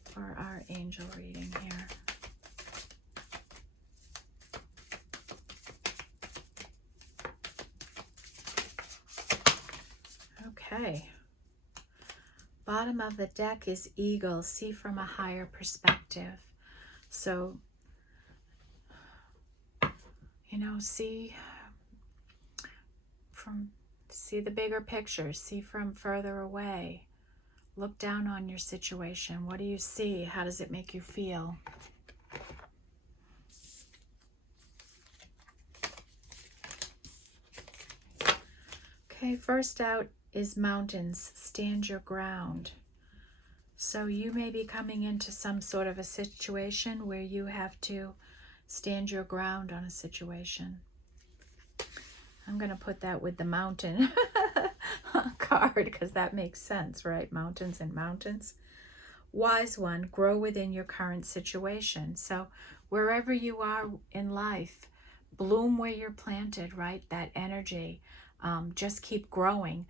for our angel reading here? Okay. Bottom of the deck is Eagle. See from a higher perspective. So, you know, see the bigger picture. See from further away. Look down on your situation. What do you see? How does it make you feel? Okay, first out is mountains. Stand your ground. So you may be coming into some sort of a situation where you have to stand your ground on a situation. I'm going to put that with the mountain card because that makes sense, right? Mountains and mountains. Wise one, grow within your current situation. So wherever you are in life, bloom where you're planted, right? That energy. Just keep growing.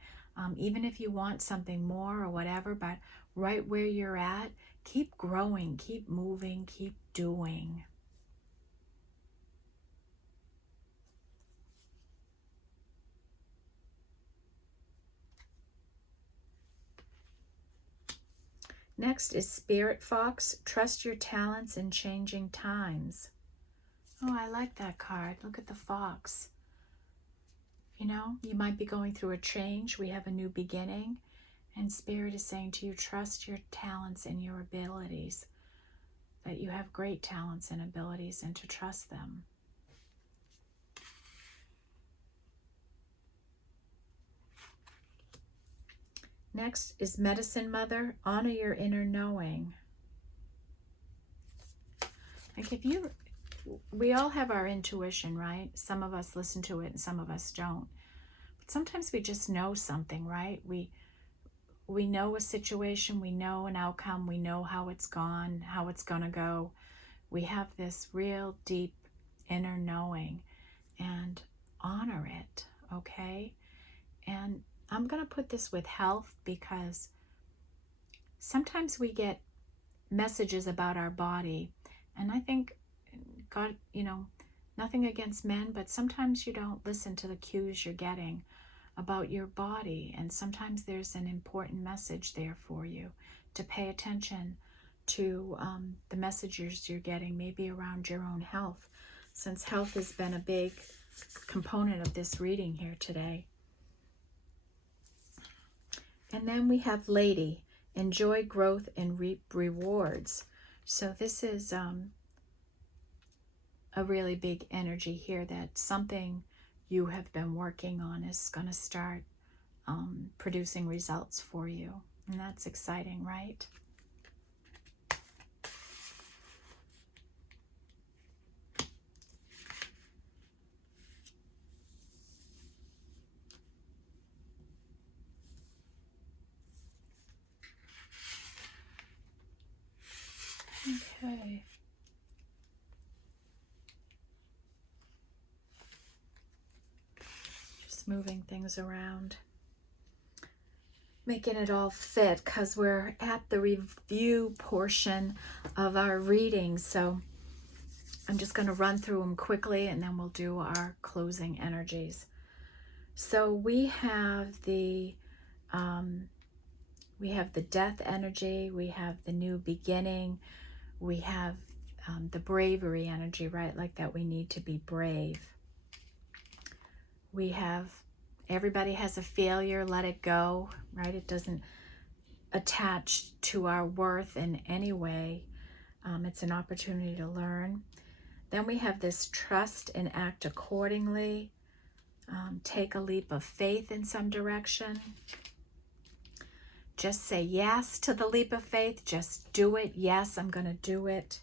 Even if you want something more or whatever, but right where you're at, keep growing, keep moving, keep doing. Next is Spirit Fox. Trust your talents in changing times. Oh, I like that card. Look at the fox. You know, you might be going through a change. We have a new beginning. And Spirit is saying to you, trust your talents and your abilities. That you have great talents and abilities and to trust them. Next is Medicine Mother. Honor your inner knowing. Like we all have our intuition, right? Some of us listen to it and some of us don't. But sometimes we just know something, right? We know a situation, we know an outcome, we know how it's gone, how it's gonna go. We have this real deep inner knowing. And honor it, okay? And I'm going to put this with health because sometimes we get messages about our body, and I think God, nothing against men, but sometimes you don't listen to the cues you're getting about your body, and sometimes there's an important message there for you to pay attention to the messages you're getting, maybe around your own health, since health has been a big component of this reading here today. And then we have Lady, enjoy growth and reap rewards. So this is a really big energy here that something you have been working on is going to start producing results for you. And that's exciting, right? Okay. Just moving things around, making it all fit, because we're at the review portion of our reading. So I'm just going to run through them quickly, and then we'll do our closing energies. So we have the death energy, we have the new beginning, we have the bravery energy, right? Like that we need to be brave. We have everybody has a failure, let it go, right? It doesn't attach to our worth in any way. It's an opportunity to learn. Then we have this trust and act accordingly. Take a leap of faith in some direction. Just say yes to the leap of faith. Just do it. Yes, I'm going to do it.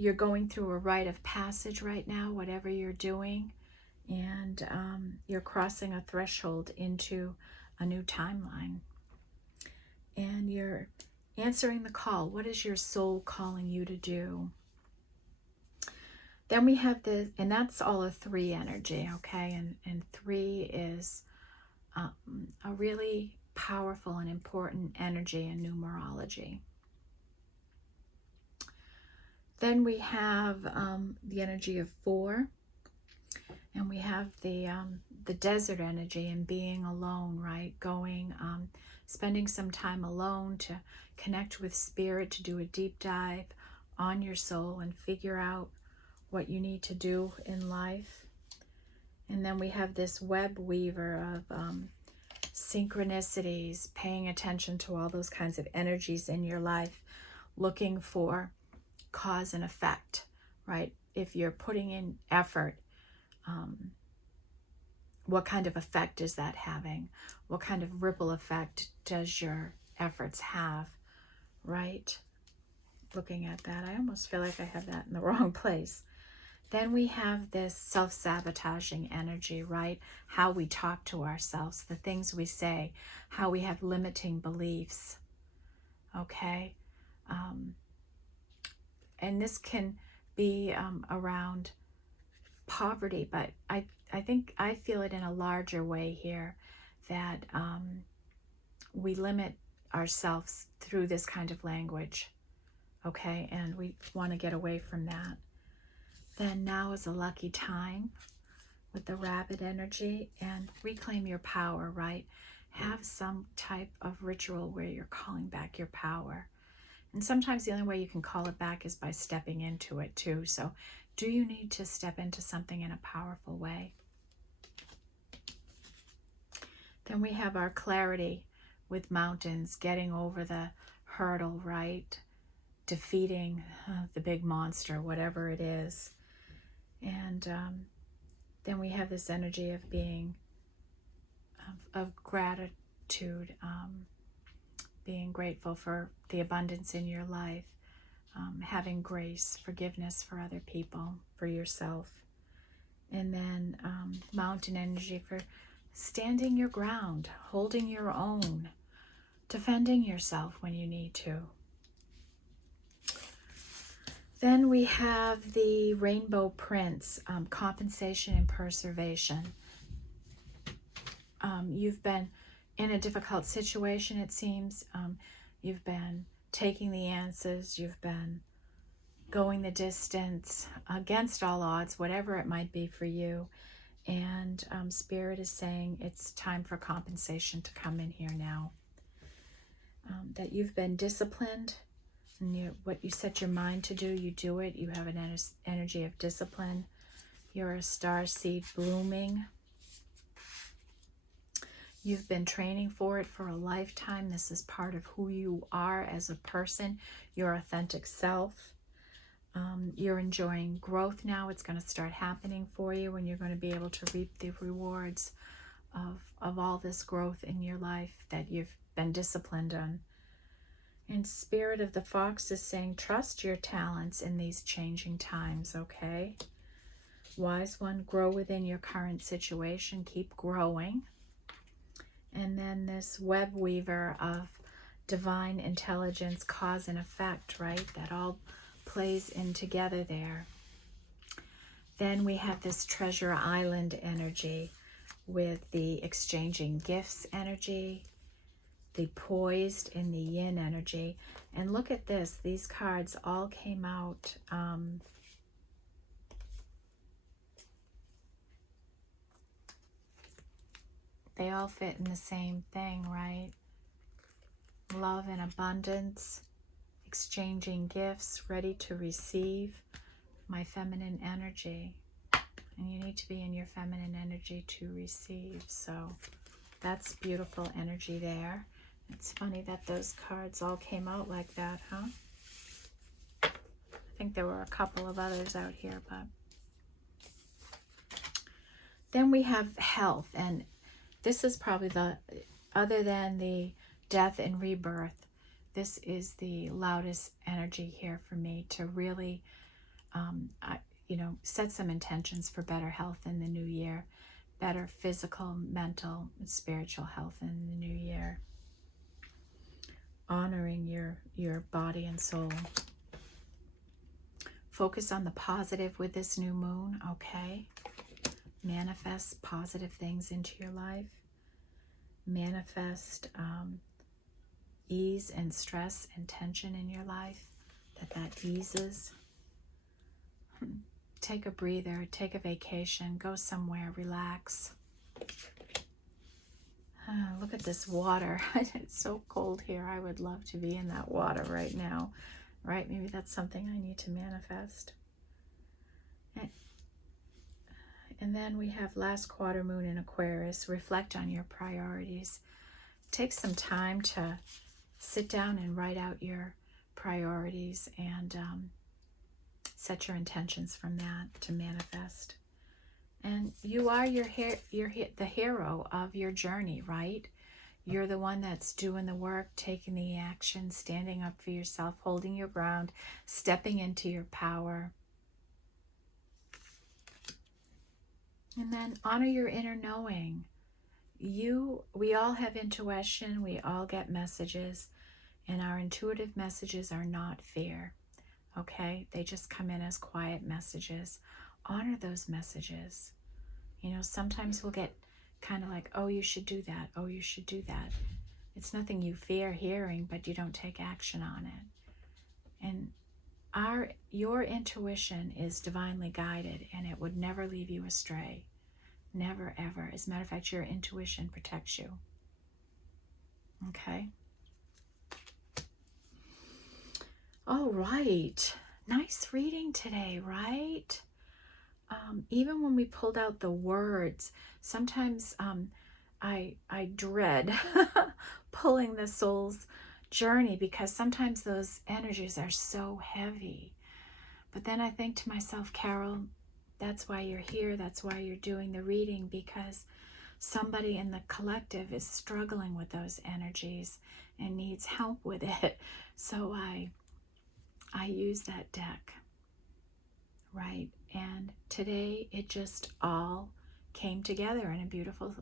You're going through a rite of passage right now, whatever you're doing, and you're crossing a threshold into a new timeline. And you're answering the call. What is your soul calling you to do? Then we have the, and that's all a 3 energy, okay? And 3 is a really powerful and important energy in numerology. Then we have the energy of 4, and we have the desert energy and being alone, right? Going, spending some time alone to connect with spirit, to do a deep dive on your soul and figure out what you need to do in life. And then we have this web weaver of synchronicities, paying attention to all those kinds of energies in your life, looking for cause and effect, right? If you're putting in effort, what kind of effect is that having? What kind of ripple effect does your efforts have, right? Looking at that, I almost feel like I have that in the wrong place. Then we have this self-sabotaging energy, right? How we talk to ourselves, the things we say, how we have limiting beliefs, okay? And this can be around poverty, but I think I feel it in a larger way here, that we limit ourselves through this kind of language, okay? And we want to get away from that. Then now is a lucky time with the rabbit energy, and reclaim your power, right? Have some type of ritual where you're calling back your power. And sometimes the only way you can call it back is by stepping into it too. So do you need to step into something in a powerful way? Then we have our clarity with mountains, getting over the hurdle, right? Defeating the big monster, whatever it is. And then we have this energy of being, of gratitude, being grateful for the abundance in your life, having grace, forgiveness for other people, for yourself. And then mountain energy for standing your ground, holding your own, defending yourself when you need to. Then we have the Rainbow Prince, compensation and preservation. You've been in a difficult situation, it seems. You've been taking the answers. You've been going the distance against all odds, whatever it might be for you. And Spirit is saying it's time for compensation to come in here now. That you've been disciplined, and what you set your mind to do, you do it. You have an energy of discipline. You're a star seed blooming. You've been training for it for a lifetime. This is part of who you are as a person, your authentic self. You're enjoying growth now. It's going to start happening for you, and you're going to be able to reap the rewards of all this growth in your life that you've been disciplined on. And Spirit of the Fox is saying, trust your talents in these changing times, okay? Wise One, grow within your current situation. Keep growing. And then this web weaver of divine intelligence, cause and effect, right? That all plays in together there. Then we have this Treasure Island energy with the exchanging gifts energy, the poised and the yin energy. And look at this. These cards all came out they all fit in the same thing, right? Love and abundance, exchanging gifts, ready to receive my feminine energy. And you need to be in your feminine energy to receive. So that's beautiful energy there. It's funny that those cards all came out like that, huh? I think there were a couple of others out here, but then we have health, and this is probably other than the death and rebirth, this is the loudest energy here for me to really, set some intentions for better health in the new year, better physical, mental, and spiritual health in the new year. Honoring your body and soul. Focus on the positive with this new moon, okay? Manifest positive things into your life. Manifest ease and stress and tension in your life, that eases. Take a breather, take a vacation, go somewhere, relax. Look at this water. It's so cold here. I would love to be in that water right now, right? Maybe that's something I need to manifest. And then we have last quarter moon in Aquarius. Reflect on your priorities. Take some time to sit down and write out your priorities and set your intentions from that to manifest. And you are the hero of your journey, right? You're the one that's doing the work, taking the action, standing up for yourself, holding your ground, stepping into your power. And then honor your inner knowing. We all have intuition, we all get messages, and our intuitive messages are not fear, okay? They just come in as quiet messages. Honor those messages. Sometimes we'll get kind of like, oh, you should do that. Oh, you should do that. It's nothing you fear hearing, but you don't take action on it. And your intuition is divinely guided, and it would never leave you astray. Never, ever. As a matter of fact, your intuition protects you. Okay? All right. Nice reading today, right? Even when we pulled out the words, sometimes I dread pulling the soul's journey because sometimes those energies are so heavy. But then I think to myself, Carol, that's why you're here. That's why you're doing the reading, because somebody in the collective is struggling with those energies and needs help with it. So I use that deck, right? And today it just all came together in a beautiful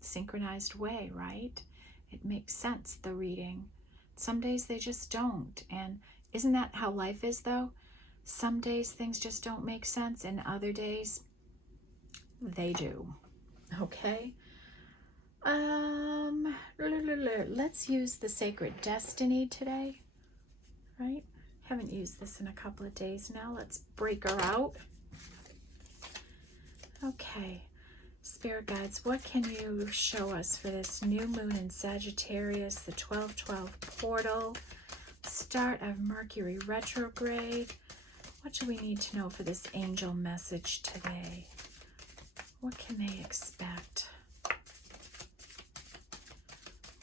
synchronized way, right? It makes sense, the reading. Some days they just don't. And isn't that how life is, though? Some days things just don't make sense, and other days they do. Okay? Let's use the Sacred Destiny today, right? Haven't used this in a couple of days now. Let's break her out. Okay. Spirit guides, what can you show us for this new moon in Sagittarius, the 12/12 portal, start of Mercury retrograde? What do we need to know for this angel message today? What can they expect?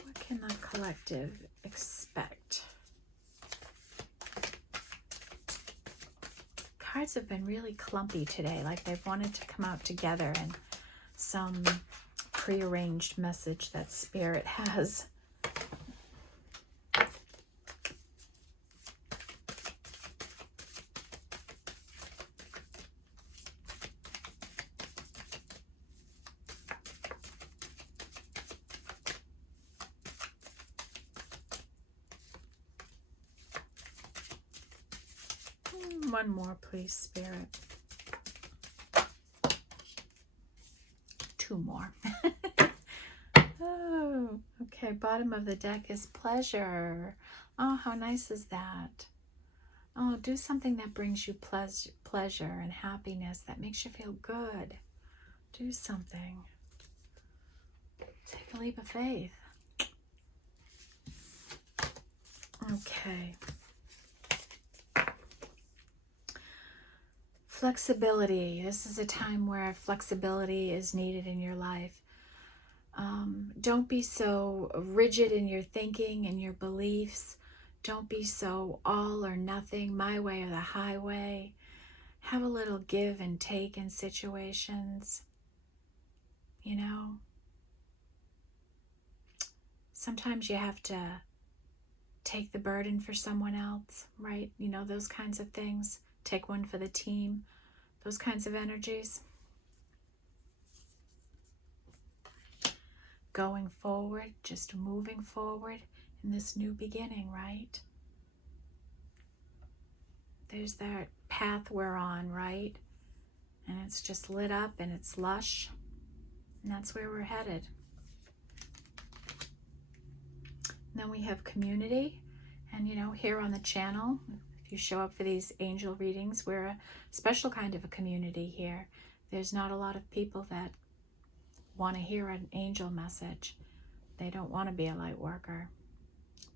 What can the collective expect? Cards have been really clumpy today, like they've wanted to come out together in some prearranged message that Spirit has. One more, please, Spirit. Two more. Oh, okay. Bottom of the deck is pleasure. Oh, how nice is that? Oh, do something that brings you pleasure and happiness, that makes you feel good. Do something. Take a leap of faith. Okay. Flexibility. This is a time where flexibility is needed in your life. Don't be so rigid in your thinking and your beliefs. Don't be so all or nothing, my way or the highway. Have a little give and take in situations. You know, sometimes you have to take the burden for someone else, right? You know, those kinds of things. Take one for the team. Those kinds of energies. Going forward, just moving forward in this new beginning, right? There's that path we're on, right? And it's just lit up and it's lush. And that's where we're headed. And then we have community. And, you know, here on the channel, if you show up for these angel readings, we're a special kind of a community here. There's not a lot of people that want to hear an angel message. They don't want to be a light worker.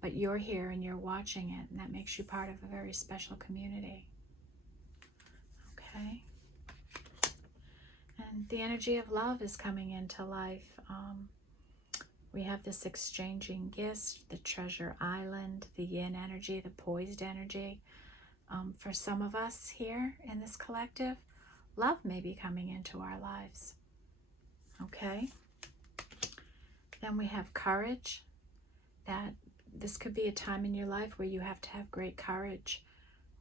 But you're here and you're watching it, and that makes you part of a very special community. Okay? And the energy of love is coming into life. We have this exchanging gifts, the treasure island, the yin energy, the poised energy. For some of us here in this collective, love may be coming into our lives. Okay? Then we have courage. That this could be a time in your life where you have to have great courage,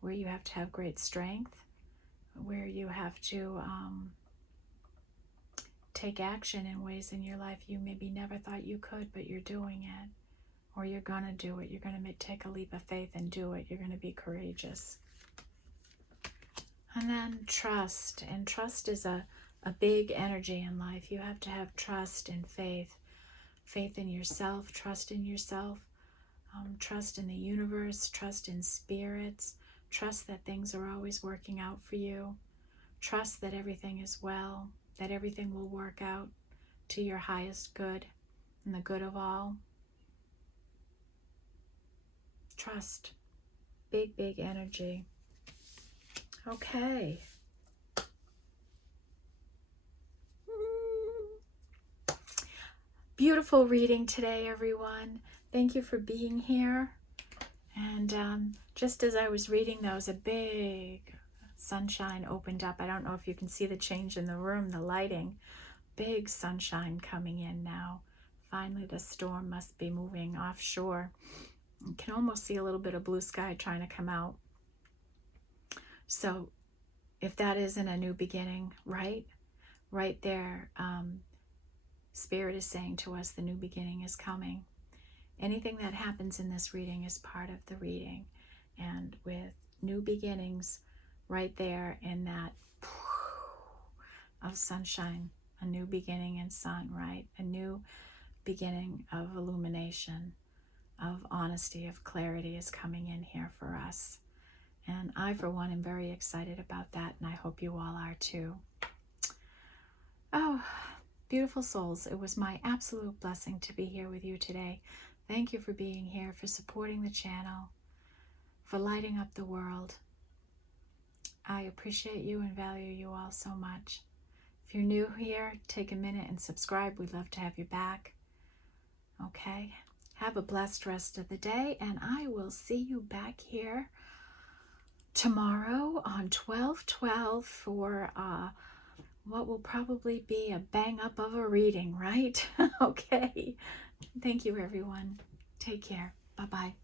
where you have to have great strength, where you have to take action in ways in your life you maybe never thought you could, but you're doing it, or you're going to do it. You're going to take a leap of faith and do it. You're going to be courageous. And then trust. And trust is a big energy in life. You have to have trust and faith. Faith in yourself, trust in yourself, trust in the universe, trust in spirits, trust that things are always working out for you, trust that everything is well, that everything will work out to your highest good and the good of all. Trust. Big, big energy. Okay. Beautiful reading today, everyone. Thank you for being here. And just as I was reading those, a big sunshine opened up. I don't know if you can see the change in the room, the lighting. Big sunshine coming in now. Finally, the storm must be moving offshore. You can almost see a little bit of blue sky trying to come out. So if that isn't a new beginning, right there, Spirit is saying to us the new beginning is coming. Anything that happens in this reading is part of the reading. And with new beginnings, right there in that of sunshine, a new beginning in sun, right? A new beginning of illumination, of honesty, of clarity is coming in here for us. And I, for one, am very excited about that, and I hope you all are too. Oh, beautiful souls, it was my absolute blessing to be here with you today. Thank you for being here, for supporting the channel, for lighting up the world. I appreciate you and value you all so much. If you're new here, take a minute and subscribe. We'd love to have you back. Okay? Have a blessed rest of the day, and I will see you back here tomorrow on 12/12 for what will probably be a bang up of a reading, right? Okay. Thank you, everyone. Take care. Bye-bye.